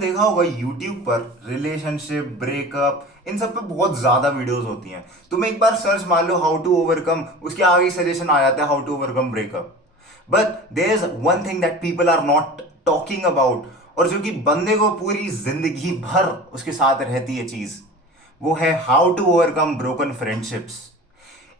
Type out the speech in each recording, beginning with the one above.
देखा होगा यूट्यूब पर रिलेशनशिप ब्रेकअप इन सब पे बहुत ज्यादा वीडियोस होती हैं। तुम एक बार सर्च मार लो हाउ टू ओवरकम, उसके आगे सजेशन आ जाता है how to overcome breakup. But there is one thing that people are not talking about, और जो कि बंदे को पूरी जिंदगी भर उसके साथ रहती है चीज, वो है how to overcome broken friendships.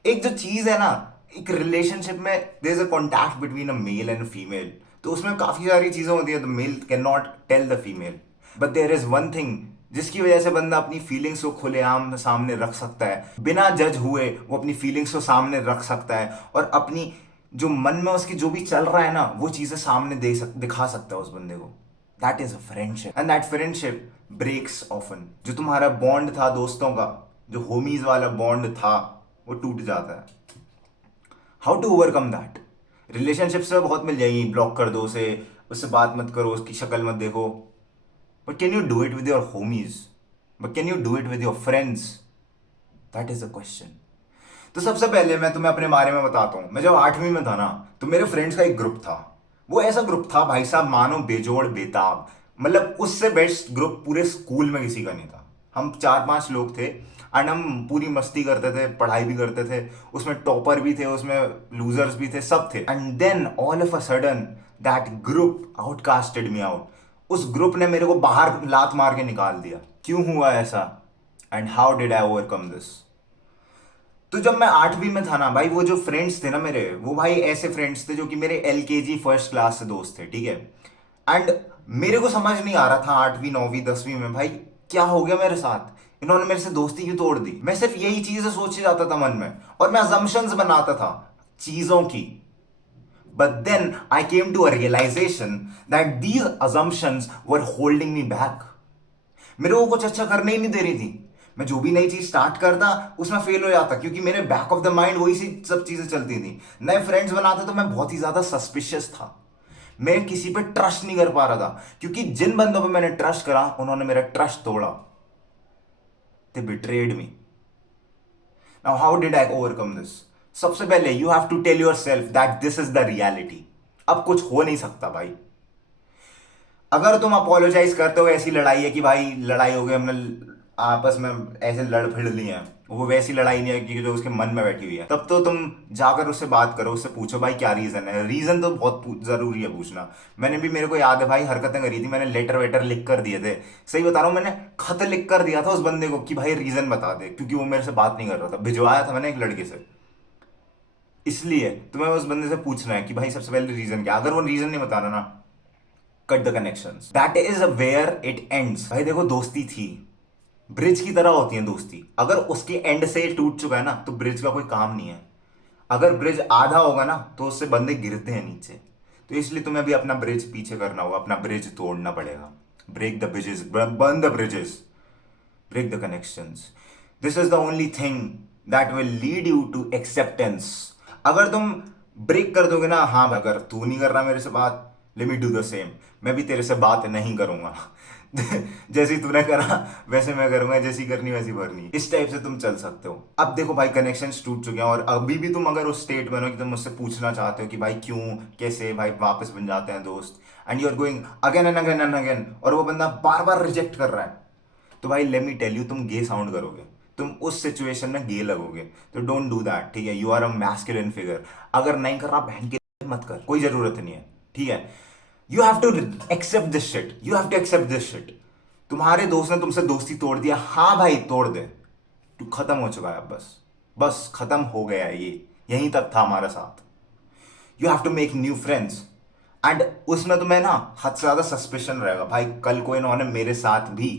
एक जो चीज है ना, एक रिलेशनशिप में there is a contact between a male and female, तो उसमें काफी सारी चीजें होती है, the male can not tell the female, but there is one thing जिसकी वजह से बंदा अपनी फीलिंग्स को खुलेआम सामने रख सकता है, बिना जज हुए वो अपनी फीलिंग्स को सामने रख सकता है, और अपनी जो मन में उसकी जो भी चल रहा है ना वो चीजें सामने दिखा सकता है उस बंदे को। That is a friendship, and that friendship breaks often. जो तुम्हारा बॉन्ड था दोस्तों का, जो होमीज वाला बॉन्ड था, वो टूट जाता है। How to overcome that? Relationships में बहुत मिल जाएगी, ब्लॉक कर दो उसे, उससे बात मत करो, उसकी शक्ल मत देखो, but can you do it with your homies? But can you do it with your friends? That is the question. तो सबसे पहले मैं तुम्हें अपने बारे में बताता हूँ। मैं जब 8वीं में था ना, तो मेरे फ्रेंड्स का एक ग्रुप था। वो ऐसा ग्रुप था भाई साहब, मानो बेजोड़ बेताब, मतलब उससे बेस्ट ग्रुप पूरे स्कूल में किसी का नहीं था। हम 4-5 लोग थे, एंड हम पूरी मस्ती करते थे, पढ़ाई भी करते थे, उसमें टॉपर भी थे, उसमें लूजर्स भी थे, सब थे। And then all of a sudden that group outcasted me out. उस ग्रुप ने मेरे को बाहर लात मार के निकाल दिया। क्यों हुआ ऐसा, and how did I overcome this? तो जब मैं 8वीं में था ना भाई, वो जो फ्रेंड्स थे ना मेरे, वो भाई ऐसे फ्रेंड्स थे जो कि मेरे एलकेजी फर्स्ट क्लास से दोस्त थे, ठीक है। एंड मेरे को समझ नहीं आ रहा था 8वीं 9वीं 10वीं में भाई क्या हो गया मेरे साथ, इन्होंने मेरे से दोस्ती क्यों तोड़ दी। मैं सिर्फ यही चीजें सोचे जाता था मन में, और मैं अजम्पशंस बनाता था चीजों की। But then I came to a realization that these assumptions were holding me back. मेरे को कुछ अच्छा करने ही नहीं दे रही थी। मैं जो भी नई चीज स्टार्ट करता उसमें फेल हो जाता, क्योंकि मेरे बैक ऑफ द माइंड वही सी सब चीजें चलती थी। नए फ्रेंड्स बनाते तो मैं बहुत ही ज्यादा सस्पिशियस था। मैं किसी पे ट्रस्ट नहीं कर पा रहा था, क्योंकि जिन बंदों पे मैंने ट्रस्ट करा उन्होंने मेरा ट्रस्ट तोड़ा। They betrayed me. Now how did I overcome this? सबसे पहले you have to tell yourself that this is the reality. अब कुछ हो नहीं सकता भाई। अगर तुम अपोलोजाइज करते हो, ऐसी लड़ाई है कि भाई लड़ाई हो गई, हमने आपस में ऐसे लड़ भिड़ लिए हैं, वो वैसी लड़ाई नहीं है कि जो उसके मन में बैठी हुई है, तब तो तुम जाकर उससे बात करो, उससे पूछो भाई क्या रीजन है। रीजन तो बहुत जरूरी है पूछना। मैंने भी, मेरे को याद है भाई, हरकतें करी थी मैंने, लेटर वेटर लिख कर दिए थे। सही बता रहा हूँ, मैंने खत लिख कर दिया था उस बंदे को कि भाई रीजन बता दे, क्योंकि वो मेरे से बात नहीं कर रहा था। भिजवाया था मैंने एक लड़के से। इसलिए तुम्हें उस बंदे से पूछना है कि भाई सबसे पहले रीजन क्या। अगर वो रीजन नहीं बता रहा ना, cut the connections. That is where it ends. भाई देखो, दोस्ती थी, ब्रिज की तरह होती है दोस्ती। अगर उसके एंड से टूट चुका है ना, तो ब्रिज का कोई काम नहीं है। अगर ब्रिज आधा होगा ना, तो उससे बंदे गिरते हैं नीचे। तो इसलिए तुम्हें भी अपना ब्रिज पीछे करना होगा, अपना ब्रिज तोड़ना पड़ेगा। Break the bridges, burn the bridges, break the connections. This is the only thing that will lead you to acceptance. अगर तुम ब्रेक कर दोगे ना, हाँ अगर तू नहीं कर रहा मेरे से बात, let me do the same, मैं भी तेरे से बात नहीं करूंगा। जैसी तूने करा वैसे मैं करूंगा, जैसी करनी वैसी भरनी। इस टाइप से तुम चल सकते हो। अब देखो भाई, कनेक्शन टूट चुके हैं, और अभी भी तुम अगर उस स्टेट में हो कि तुम मुझसे पूछना चाहते हो कि भाई क्यों, कैसे भाई वापस बन जाते हैं दोस्त, and you are going again and again and again, और वो बंदा बार बार रिजेक्ट कर रहा है, तो भाई लेट मी टेल यू, तुम गे साउंड करोगे, तुम उस सिचुएशन में गे लगोगे। तो डोंट डू दैट, ठीक है। You are a masculine figure. अगर नहीं कर रहा, बहन के मत कर, कोई जरूरत नहीं है, ठीक है। You have to accept this shit, you have to accept this shit. तुम्हारे दोस्त ने तुमसे दोस्ती तोड़ दिया, हाँ भाई तोड़ दे, तू खत्म हो चुका है अब, बस बस खत्म हो गया है ये, यहीं तक था हमारा साथ। You have to make new friends, and उसमें तुम्हें ना हद से ज्यादा सस्पेशन रहेगा भाई, कल को इन्होंने मेरे साथ भी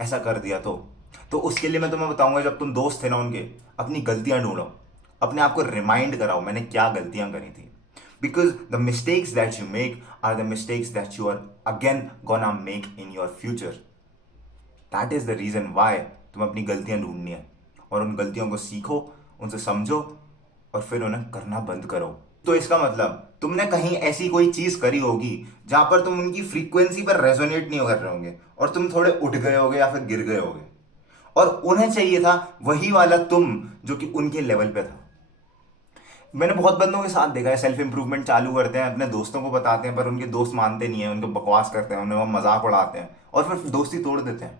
ऐसा कर दिया तो उसके लिए मैं तुम्हें बताऊंगा, जब तुम दोस्त थे ना उनके, अपनी गलतियां ढूंढो, अपने आप को रिमाइंड कराओ मैंने क्या गलतियां करी थी। Because the mistakes that you make are the mistakes that you are again gonna make in your future. That is the reason why तुम्हें अपनी गलतियां ढूंढनी है, और उन गलतियों को सीखो, उनसे समझो, और फिर उन्हें करना बंद करो। तो इसका मतलब तुमने कहीं ऐसी कोई चीज करी होगी जहां पर तुम उनकी फ्रीक्वेंसी पर रेजोनेट नहीं कर रहे होंगे, और तुम थोड़े उठ गए होगे या फिर गिर गए होगे, और उन्हें चाहिए था वही वाला तुम जो कि उनके लेवल पे था। मैंने बहुत बंदों के साथ देखा है, सेल्फ इंप्रूवमेंट चालू करते हैं, अपने दोस्तों को बताते हैं, पर उनके दोस्त मानते नहीं है, उनको बकवास करते हैं, उन्हें वो मजाक उड़ाते हैं और फिर दोस्ती तोड़ देते हैं.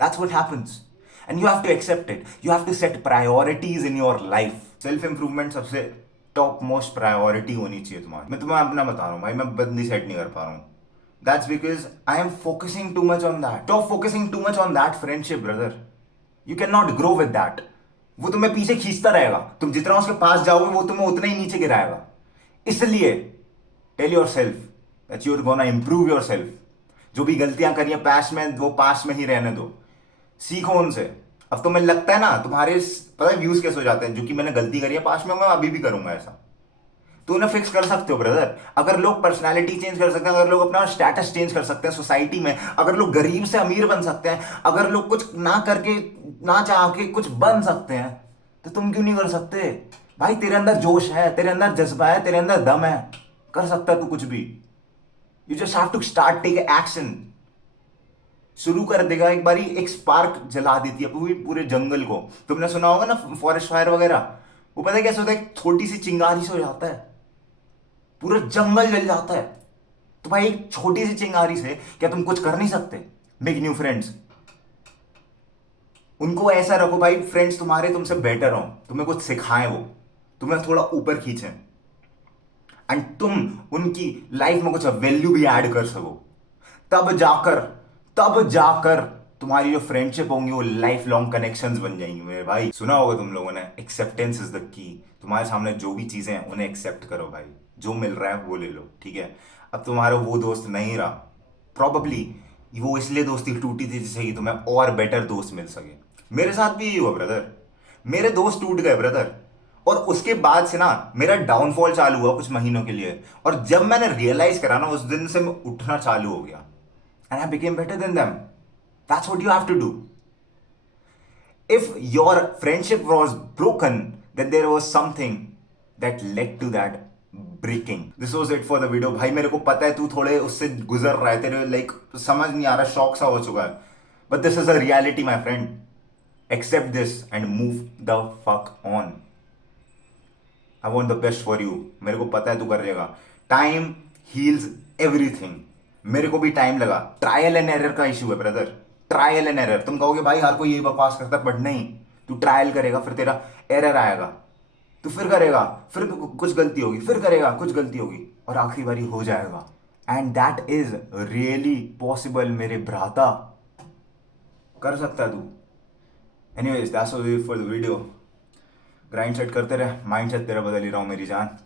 That's what happens. And you have to accept it. You have to set priorities in your life. Self improvement सबसे टॉप मोस्ट प्रायोरिटी होनी चाहिए तुम्हारी. मैं तुम्हें अपना बता रहा हूँ भाई, मैं बंदी सेट नहीं कर पा रहा हूँ. That's because I am focusing too much on that. Stop focusing too much on that friendship, brother. You cannot grow with that. वो तुम्हें पीछे खींचता रहेगा. तुम जितना उसके पास जाओगे वो तुम्हें उतना ही नीचे गिराएगा. इसलिए tell yourself that you are gonna improve yourself. जो भी गलतियां करी हैं पास्ट में, वो पास्ट में ही रहने दो. सीखो उनसे. अब तुम्हें लगता है ना, तुम्हारे पता है व्यूज कैसे हो जाते हैं, जो कि मैंने गलती करी है पास्ट में, मैं अभी भी करूंगा ऐसा. तो उन्हें फिक्स कर सकते हो ब्रदर. अगर लोग पर्सनालिटी चेंज कर सकते हैं, अगर लोग अपना स्टेटस चेंज कर सकते हैं सोसाइटी में, अगर लोग गरीब से अमीर बन सकते हैं, अगर लोग कुछ ना करके ना चाह के कुछ बन सकते हैं, तो तुम क्यों नहीं कर सकते भाई? तेरे अंदर जोश है, तेरे अंदर जज्बा है, तेरे अंदर दम है, कर सकता है तू कुछ भी. You just have to start take action. शुरू कर देगा एक बारी, एक स्पार्क जला देती है पूरी पूरे जंगल को. तुमने सुना होगा ना फॉरेस्ट फायर वगैरह, वो पता है कैसे होता है? एक छोटी सी चिंगारी से हो जाता है, पूरा जंगल जल जाता है. तो भाई एक छोटी सी चिंगारी से क्या तुम कुछ कर नहीं सकते? Make new friends. उनको ऐसा रखो भाई, फ्रेंड्स तुम्हारे तुमसे बेटर हो, तुम्हें कुछ सिखाएं, वो तुम्हें थोड़ा ऊपर खींचें, एंड तुम उनकी लाइफ में कुछ वैल्यू भी ऐड कर सको. तब जाकर तब जाकर तुम्हारी जो फ्रेंडशिप होंगी वो लाइफ लॉन्ग कनेक्शंस बन जाएंगी मेरे भाई. सुना होगा तुम लोगों ने, एक्सेप्टेंस इज द की. तुम्हारे सामने जो भी चीजें हैं उन्हें एक्सेप्ट करो भाई. जो मिल रहा है वो ले लो, ठीक है. अब तुम्हारा वो दोस्त नहीं रहा, प्रॉबली वो इसलिए दोस्ती टूटी थी जिससे कि तुम्हें और बेटर दोस्त मिल सके. मेरे साथ भी यही हुआ ब्रदर. मेरे दोस्त टूट गए ब्रदर, और उसके बाद से ना मेरा डाउनफॉल चालू हुआ कुछ महीनों के लिए. और जब मैंने रियलाइज करा ना, उस दिन से मैं उठना चालू हो गया. And I became better than them. That's what you have to do. If your friendship was broken, then there was something that led to that breaking. This was it for the video. भाई मेरे को पता है तू थोड़े उससे गुजर रहा है, तेरे लाइक समझ नहीं आ रहा, शॉक सा हो चुका है. But this is a reality, my friend. Accept this and move the fuck on. I want the best for you. मेरे को पता है तू कर लेगा. Time heals everything. मेरे को भी टाइम लगा. ट्रायल एंड एरर का इश्यू है ब्रदर, ट्रायल एंड एरर. तुम कहोगे भाई हर कोई ये बकवास करता है, बट नहीं. तू ट्रायल करेगा, फिर तेरा एरर आएगा, तू फिर करेगा, फिर कुछ गलती होगी, फिर करेगा, कुछ गलती होगी, और आखिरी बारी हो जाएगा. And that is really possible मेरे भ्राता. कर सकता है तू. Anyways that's all for the video. Grind set करते रहे, माइंड सेट तेरा बदल ही रहा हूं मेरी जान.